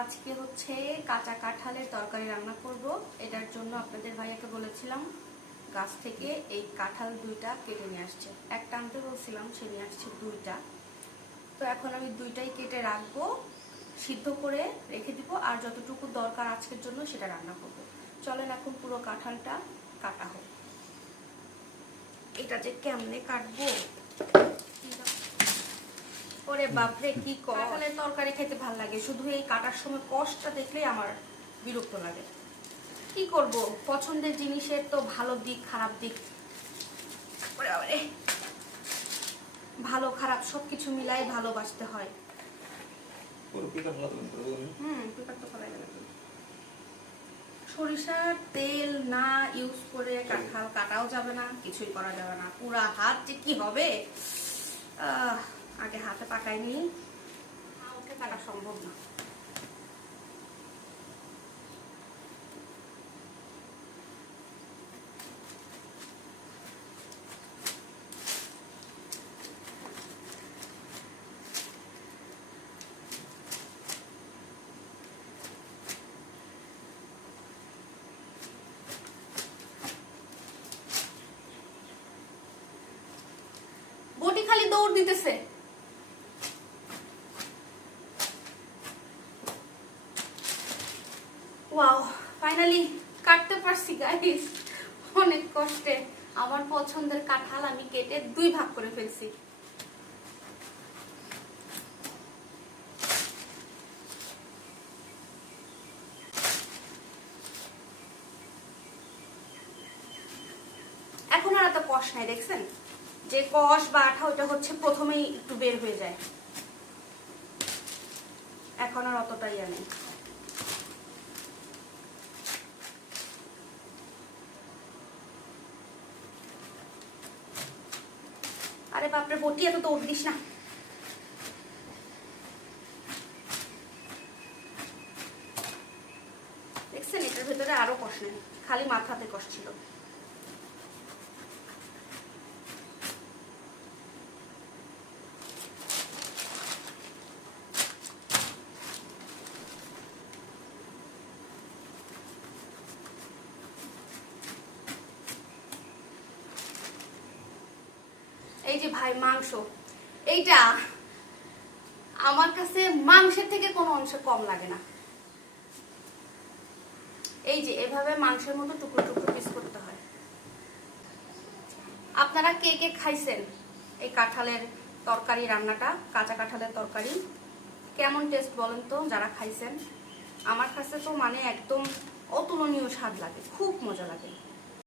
আজকে হচ্ছে কাঁচা কাঁঠালের তরকারি রান্না করব। এটার জন্য আপনাদের ভাইয়াকে বলেছিলাম, গাছ থেকে এই কাঁঠাল দুইটা কেটে নিয়ে আসছে। একটা আনতে বলছিলাম, সে নিয়ে আসছে দুইটা। তো এখন আমি দুইটাই কেটে রাখব, সিদ্ধ করে রেখে দিব, আর যতটুকু দরকার আজকের জন্য সেটা রান্না করব। চলেন এখন পুরো কাঁঠালটা কাটা হোক। এটা যে কেমনে কাটবো? ওরে বাপরে কি কাঁঠালের তরকারি খেতে ভালো লাগে। শুধু এই কাটার সময় কষ্টটা দেখলেই আমার বিরক্ত লাগে। কি করব? পছন্দের জিনিসের তো ভালো দিক খারাপ দিক। ভালো খারাপ সবকিছু মিলাই ভালোবাসতে হয়। সরিষার তেল না ইউজ করে কাঁঠাল কাটাও যাবে না কিছুই করা যাবে না। পুরা হাত যে কি হবে? আহ, আগে হাতে পাকাইনি ওকে কাটা সম্ভব না। বটি খালি দৌড় দিতেছে। ফাইনালি কাটতে পারছি গাইস অনেক কষ্টে। আমার পছন্দের কাঁঠাল আমি কেটে দুই ভাগ করে ফেলছি। এখন আর এত কষ নাই, দেখছেন? যে কষ বা আঠা, ওটা হচ্ছে প্রথমেই একটু বের হয়ে যায়। এখন আর অতটাই আর নেই। আরে বাপরে, বটি এত দৌড় দিস না। দেখছেন, এটার ভেতরে আরও কষ নেই খালি মাথাতে কষ্ট ছিল। এই যে ভাই, মাংস। এইটা আমার কাছে মাংসের থেকে কোনো অংশ কম লাগে না। এই যে, এভাবে মাংসের মতো টুকরো টুকরো পিস করতে হয়। আপনারা কে কে খাইছেন এই কাঁঠালের তরকারি রান্নাটা, কাঁচা কাঁঠালের তরকারি? কেমন টেস্ট বলেন তো, যারা খাইছেন? আমার কাছে তো মানে একদম অতুলনীয় স্বাদ লাগে, খুব মজা লাগে।